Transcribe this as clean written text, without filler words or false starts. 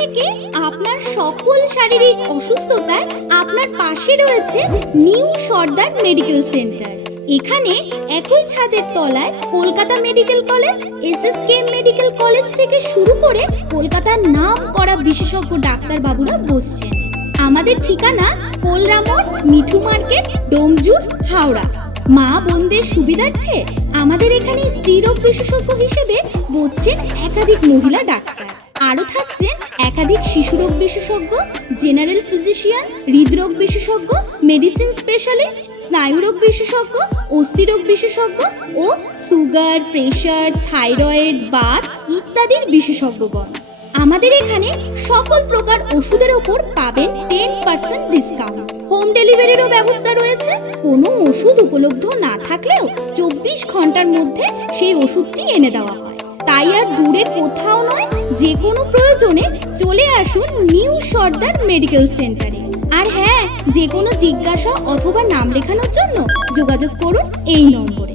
থেকে আপনার সকল শারীরিক অসুস্থতায় আপনার পাশে রয়েছে নিউ সর্দার মেডিকেল সেন্টার। এখানে একই ছাদের তলায় Kolkata medical college, SSKM medical college থেকে শুরু করে কলকাতার নাম করা বিশেষজ্ঞ ডাক্তারবাবুরা বসছেন। আমাদের ঠিকানা কোলরামোড়, মিঠু মার্কেট, ডোমজুর, হাওড়া। মা বোনদের সুবিধার্থে আমাদের এখানে স্ত্রীরোগ বিশেষজ্ঞ হিসেবে বসছেন একাধিক মহিলা ডাক্তার। আরও থাকছেন একাধিক শিশুরোগ বিশেষজ্ঞ, জেনারেল ফিজিশিয়ান, হৃদরোগ বিশেষজ্ঞ, মেডিসিন স্পেশালিস্ট, স্নায়ুরোগ বিশেষজ্ঞ, অস্থিরোগ বিশেষজ্ঞ ও সুগার, প্রেশার, থাইরয়েড, বাত ইত্যাদির বিশেষজ্ঞগণ। আমাদের এখানে সকল প্রকার ওষুধের ওপর পাবেন 10% ডিসকাউন্ট। হোম ডেলিভারিরও ব্যবস্থা রয়েছে। কোনো ওষুধ উপলব্ধ না থাকলেও 24 ঘন্টার মধ্যে সেই ওষুধটি এনে দেওয়া হয়। তাই আর দূরে কোথাও নয়, যে কোনো প্রয়োজনে চলে আসুন নিউ সর্দার মেডিকেল সেন্টারে। আর হ্যাঁ, যে কোনো জিজ্ঞাসা অথবা নাম লেখানোর জন্য যোগাযোগ করুন এই নম্বরে।